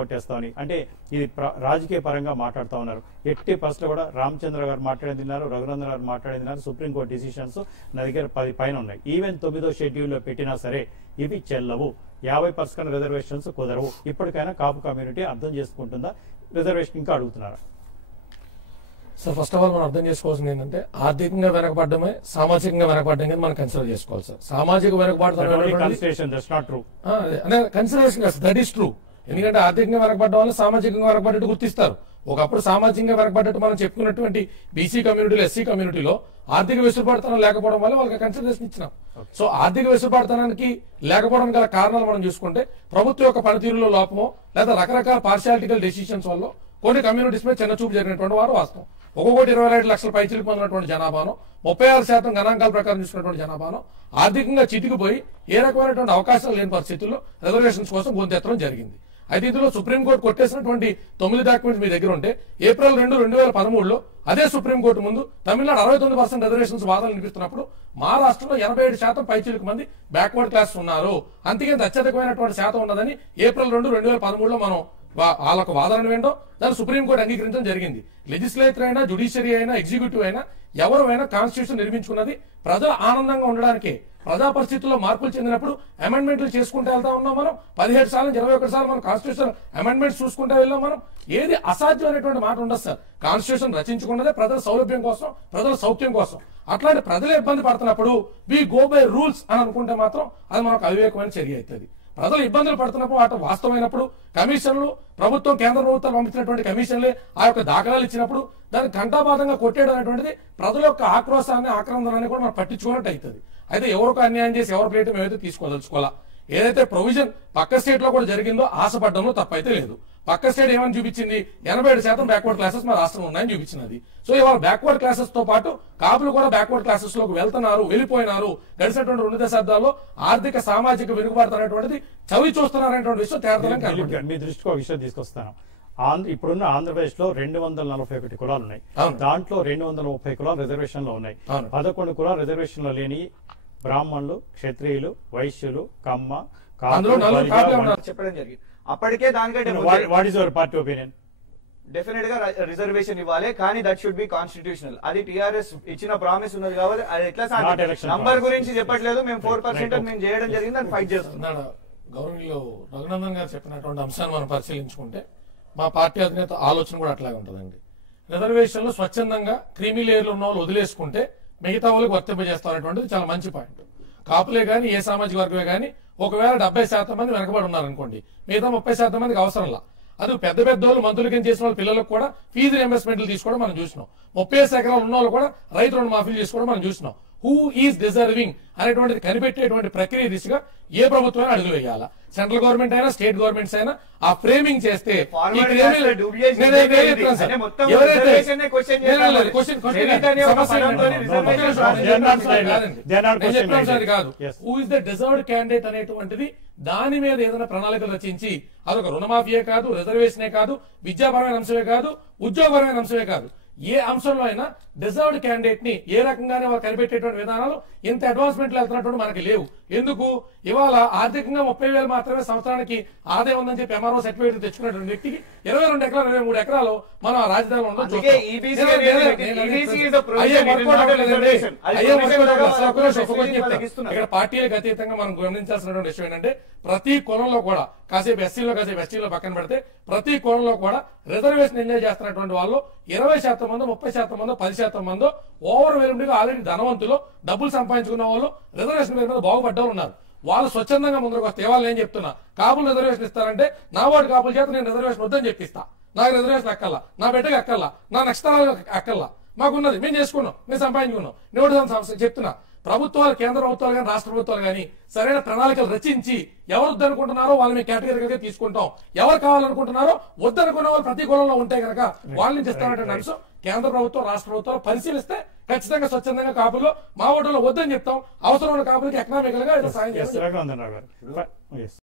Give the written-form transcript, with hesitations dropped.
కొట్టేస్తామని, అంటే ఇది రాజకీయ పరంగా మాట్లాడుతూ ఉన్నారు. ఎట్టి పరిస్థితుల్లో కూడా రామచంద్ర గారు మాట్లాడింది తిన్నారు, రఘునందన్ గారు మాట్లాడింది తిన్నారు. సుప్రీంకోర్టు డిసిషన్స్ నా దగ్గర 10 పైన ఉన్నాయి. ఈవెన్ 9వ షెడ్యూల్లో పెట్టినా సరే ఇవి చెల్లవు. 50% రిజర్వేషన్స్ కుదరవు. ఇప్పటికైనా కాపు కమ్యూనిటీ అర్థం చేసుకుంటుందా? రిజర్వేషన్ ఇంకా అడుగుతున్నారా? సార్, ఫస్ట్ ఆఫ్ ఆల్ మనం అర్థం చేసుకోవాల్సింది ఏంటంటే ఆర్థికంగా వెనకబడమే సామాజికంగా వెనకబడడం కింద మనం కన్సిడర్ చేసుకోవాలి సార్. సామాజిక వెనకబడతాం కన్సిడరేషన్ కాదు, దట్ ఈస్ ట్రూ. ఎందుకంటే ఆర్థికంగా వెనకబడ్డ వాళ్ళు సామాజికంగా వెనకబడ్డట్టు గుర్తిస్తారు. ఒకప్పుడు సామాజికంగా వెనకబడ్డట్టు మనం చెప్పుకున్నటువంటి బీసీ కమ్యూనిటీలో, ఎస్సీ కమ్యూనిటీలో ఆర్థిక వెసులుబాటుతనం లేకపోవడం వల్ల వాళ్ళకి కన్సిడరేషన్ ఇచ్చినాం. సో ఆర్థిక వెసులుబాటుతనానికి లేకపోవడం గల కారణాలు మనం చూసుకుంటే ప్రభుత్వం యొక్క పనితీరులో లోపమో లేదా రకరకాల పార్షియాలిటికల్ డెసిషన్స్ వల్ల కొన్ని కమ్యూనిటీస్ మీద చిన్న చూపు జరిగినటువంటి వారు వాస్తవం. 1,22 లక్షల పైచిలకు పొందినటువంటి జనాభాను 36% గణాంకాల ప్రకారం చూసుకున్నటువంటి జనాభాను ఆర్థికంగా చితికిపోయి ఏ రకమైనటువంటి అవకాశాలు లేని పరిస్థితుల్లో రిజర్వేషన్స్ కోసం గొంతెత్తడం జరిగింది. అయితే ఇందులో సుప్రీంకోర్టు కొట్టేసినటువంటి 9 డాక్యుమెంట్స్ మీ దగ్గర ఉంటే ఏప్రిల్ 2, 2013లో అదే సుప్రీంకోర్టు ముందు తమిళనాడు 69% రిజర్వేషన్స్ వాదనలు వినిపిస్తున్నప్పుడు మా రాష్ట్రంలో 87% పైచిలకు మంది బ్యాక్వర్డ్ క్లాస్ ఉన్నారు, అంతకంత అత్యధికమైనటువంటి శాతం ఉన్నదని ఏప్రిల్ 2, 2013లో మనం వాళ్ళకు వాదనను వినడం, దాన్ని సుప్రీంకోర్టు అంగీకరించడం జరిగింది. లెజిస్లేచర్ అయినా, జ్యుడిషియరీ అయినా, ఎగ్జిక్యూటివ్ అయినా ఎవరైనా కాన్స్టిట్యూషన్ నిర్మించుకున్నది ప్రజలు ఆనందంగా ఉండడానికే. ప్రజా పరిస్థితుల్లో మార్పులు చెందినప్పుడు అమెండ్మెంట్లు చేసుకుంటూ వెళ్తా ఉన్నాం. మనం 17 సార్లు 21 సార్లు మనం కాన్స్టిట్యూషన్ అమెండ్మెంట్స్ చూసుకుంటూ వెళ్ళాం. మనం ఏది అసాధ్యమైనటువంటి మాట ఉండదు సార్. కాన్స్టిట్యూషన్ రచించుకున్నదే ప్రజల సౌలభ్యం కోసం, ప్రజల సౌఖ్యం కోసం. అట్లాంటి ప్రజలు ఇబ్బంది పడుతున్నప్పుడు వి గో బై రూల్స్ అని అనుకుంటే మాత్రం అది మనకు అవివేకమైన చర్య అవుతుంది. ప్రజలు ఇబ్బందులు పడుతున్నప్పుడు వాటి వాస్తవమైనప్పుడు కమిషన్లు, ప్రభుత్వం కేంద్ర ప్రభుత్వం పంపించినటువంటి కమిషన్లే ఆ యొక్క దాఖలాలు ఇచ్చినప్పుడు దాన్ని ఘంటాపాతంగా కొట్టేయడం అనేటువంటిది ప్రజల యొక్క ఆక్రోశాన్ని, ఆక్రందనాన్ని కూడా మనం పట్టించుకున్నట్టు అవుతుంది. అయితే ఎవరికి అన్యాయం చేసి ఎవరి ప్లేట్ మేమైతే తీసుకోదలుచుకోవాలా. ఏదైతే ప్రొవిజన్ పక్క స్టేట్ లో కూడా జరిగిందో ఆశపడ్డంలో తప్పైతే లేదు. పక్క స్టేట్ ఏమని చూపించింది, 87% బ్యాక్వర్డ్ క్లాసెస్ మా రాష్ట్రంలో ఉన్నాయని చూపించినది. సో ఇవాళ బ్యాక్వర్డ్ క్లాసెస్ తో పాటు కాపులు కూడా బ్యాక్వర్డ్ క్లాసెస్ లోకి వెళ్తున్నారు, వెళ్ళిపోయినారు. గడిచినటువంటి 2 దశాబ్దాల్లో ఆర్థిక సామాజిక వెనుకబాటు అనేటువంటిది చవి చూస్తున్నారనేటువంటి విషయం తేడా. మీ దృష్టికి ఒక విషయం తీసుకొస్తాను. ఇప్పుడున్న ఆంధ్రప్రదేశ్ లో 241 కులాలు ఉన్నాయి. దాంట్లో 230 కులాలు రిజర్వేషన్ లో ఉన్నాయి. 11 కులాలు రిజర్వేషన్ లో లేని బ్రాహ్మణులు, క్షత్రియులు, వైశ్యులు, కమ్మ, చెప్పడం జరిగింది. అప్పటికే దానికంటే what is your party opinion? Definite గా రిజర్వేషన్ ఇవ్వాలి, కానీ దట్ షుడ్ బి కాన్స్టిట్యూషనల్. అది టీఆర్ఎస్ ఇచ్చిన ప్రామిస్ ఉన్నది కాబట్టి అది ఎట్లా నంబర్ గురించి చెప్పట్లేదు. మేము 4% మేము చేయడం జరిగింది, దాన్ని ఫైట్ చేస్తున్నాం. గవర్నమెంట్ రఘునందన్ గారు చెప్పినటువంటి అంశాన్ని మనం పరిశీలించుకుంటే మా పార్టీ అధినేత ఆలోచన కూడా అట్లాగే ఉంటుందండి. రిజర్వేషన్లు స్వచ్ఛందంగా క్రీమీ లేయర్లు ఉన్న వాళ్ళు వదిలేసుకుంటే మిగతా వాళ్ళకి వర్తింపజేస్తారనేటువంటిది చాలా మంచి పాయింట్. కాపులే కానీ ఏ సామాజిక వర్గమే కానీ ఒకవేళ 70% మంది వెనకబడి ఉన్నారనుకోండి, మిగతా 30% మందికి అవసరంలా. అది పెద్ద పెద్ద వాళ్ళు మంత్రులకి చేసిన వాళ్ళ పిల్లలకు కూడా ఫీజు రియంబర్స్మెంట్లు తీసుకోవడం మనం చూసినాం. 30 ఎకరాలు ఉన్న వాళ్ళు కూడా రైతు రుణ మాఫీలు చేసుకోవడం మనం చూసినాం. హూ ఈజ్ డిజర్వింగ్ అనేటువంటిది కనిపెట్టేటువంటి ప్రక్రియ దిశగా ఏ ప్రభుత్వమైనా అడుగులు వేయాలా. సెంట్రల్ గవర్నమెంట్ అయినా, స్టేట్ గవర్నమెంట్స్ అయినా ఆ ఫ్రేమింగ్ చేస్తే కాదు who is the deserved candidate అనేటువంటిది దాని మీద ఏదైనా ప్రణాళికలు రచించి అదొక రుణమాఫీయే కాదు, రిజర్వేషనే కాదు, విద్యాపరమైన అంశమే కాదు, ఉద్యోగపరమైన అంశమే కాదు, ఏ అంశంలో అయినా డిజర్వ్డ్ క్యాండిడేట్ ని ఏ రకంగానే వాళ్ళు కనిపెట్టేటువంటి విధానాలు ఇంత అడ్వాన్స్మెంట్లు వెళ్తున్నటువంటి మనకి లేవు. ఎందుకు? ఇవాళ ఆర్థికంగా 30,000 మాత్రమే సంవత్సరానికి ఆదాయం ఉందని చెప్పి ఎంఆర్ఓ సర్టిఫికేట్ తెచ్చుకున్నటువంటి వ్యక్తికి 22 ఎకరాలు 23 ఎకరాలు మనం ఆ రాజధానిలో ఉండడం. ఇక్కడ పార్టీలకు అతీతంగా మనం గమనించాల్సినటువంటి విషయం ఏంటంటే ప్రతి కులంలో కూడా కాసేపు ఎస్సీలో కాసేపు ఎస్టీలో పక్కన పెడితే ప్రతి కులంలో కూడా రిజర్వేషన్ ఎంజాయ్ చేస్తున్నటువంటి వాళ్ళు 20% మందో 30% మందో 10% మందో ఓవర్వెల్మ్డ్ గా ఆల్రెడీ ధనవంతులు డబ్బులు సంపాదించుకున్న వాళ్ళు రిజర్వేషన్ మీద బాగుపడ్డవాళ్ళు ఉన్నారు. వాళ్ళు స్వచ్ఛందంగా ముందుకు వస్తే వాళ్ళు ఏం చెప్తున్నా, కాపులు రిజర్వేషన్ ఇస్తారంటే నా వాడు కాపుల చేత నేను రిజర్వేషన్ వద్దని చెప్పిస్తా. నాకు రిజర్వేషన్ అక్కల్లా, నా బిడ్డకి అక్కల్లా, నా నెక్స్ట్ అక్కల్లా, మాకున్నది మేము చేసుకున్నాం, మేము సంపాదించుకున్నాం. నేను చెప్తున్నా, ప్రభుత్వాలు, కేంద్ర ప్రభుత్వాలు కానీ రాష్ట్ర ప్రభుత్వాలు కానీ సరైన ప్రణాళికలు రచించి ఎవరు వద్దనుకుంటున్నారో వాళ్ళు మేము కేటగిరీగా తీసుకుంటాం, ఎవరు కావాలనుకుంటున్నారో వద్దనుకున్న వాళ్ళు ప్రతి కులంలో ఉంటే కనుక వాళ్ళ నుంచి ఇస్తానంటే అంశం కేంద్ర ప్రభుత్వం, రాష్ట్ర ప్రభుత్వాలు పరిశీలిస్తే ఖచ్చితంగా స్వచ్ఛందంగా కాపుల్లో మా ఓటర్లో వద్దని చెప్తాం. అవసరం ఉన్న కాపులకి ఎకనామికల్ గా సాయం చేస్తాం.